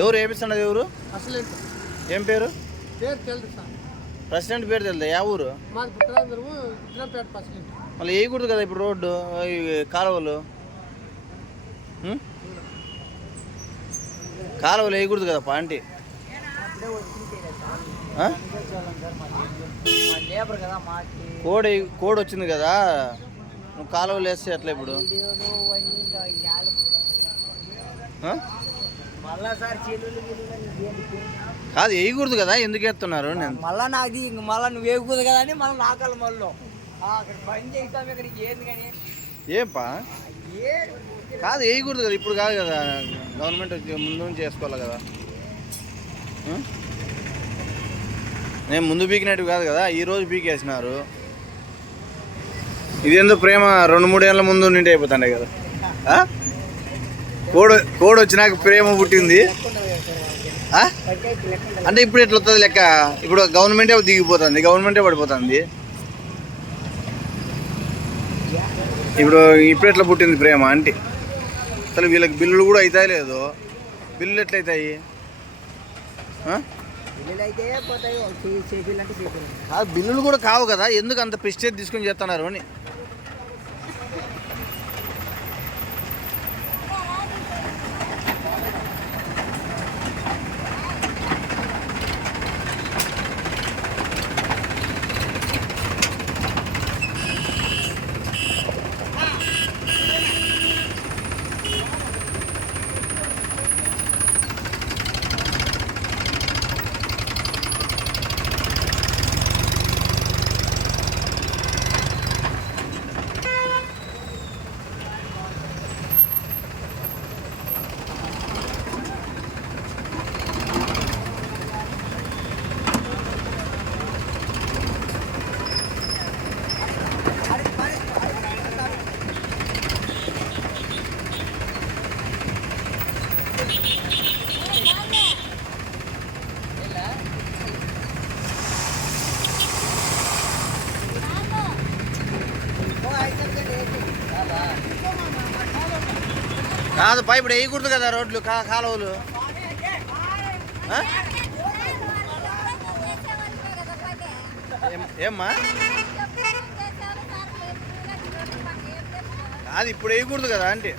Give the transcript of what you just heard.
ఎవరు వేపిస్తున్నది ఎవరు? ఏం పేరు? ప్రెసిడెంట్ పేరు తెలుదా? యా ఊరు? మళ్ళీ వేయకూడదు కదా ఇప్పుడు రోడ్డు ఈ కాలువలు? కాలువలు వేయకూడదు కదా పాంటి ఆ? లేబర్ కదా మాకి కోడ్ కోడ్ వచ్చింది కదా? నువ్వు కాలువలు వేస్తే ఎట్లా ఇప్పుడు? కాదు వేయకూడదు కదా ఎందుకు వేస్తున్నారు నేను మళ్ళా నాది ఇంక మళ్ళా నువ్వు వేయకూడదు కదా అని మళ్ళీ నాకల మళ్ళీ. అక్కడ పని చేస్తాం ఇక్కడ ఏంది కానీ? ఏపా? కాదు వేయకూడదు కదా ఇప్పుడు కాదు కదా గవర్నమెంట్ ముందు చేసుకోవాలి కదా? నేను ముందు పీకినట్టు కాదు కదా ఈ రోజు పీకేసినారు. ఇదేందో ప్రేమ రెండు మూడు ఏళ్ళ ముందు నిండి అయిపోతాండే కదా? కోడ్ కోడ్ వచ్చినాక ప్రేమ పుట్టింది? అంటే ఇప్పుడు ఎట్లా వస్తుంది లెక్క? ఇప్పుడు గవర్నమెంటే దిగిపోతుంది గవర్నమెంటే పడిపోతుంది. ఇప్పుడు ఇప్పుడు ఎట్లా పుట్టింది ప్రేమ అంటే? అసలు వీళ్ళకి బిల్లులు కూడా అవుతాయి లేదు. బిల్లులు ఎట్లా అవుతాయి ఆ? పిల్లలు అయితే పోతాయి చేతులు అంటే చేతులు ఆ బిల్లులు కూడా కావు కదా ఎందుకు అంత ప్రెస్టేజ్ తీసుకొని చేస్తున్నారు అని. కాదు పై ఇప్పుడు వేయకూడదు కదా రోడ్లు కా కాలువలు. ఏం- ఏమ్మా? కాదు ఇప్పుడు వేయకూడదు కదా అంటే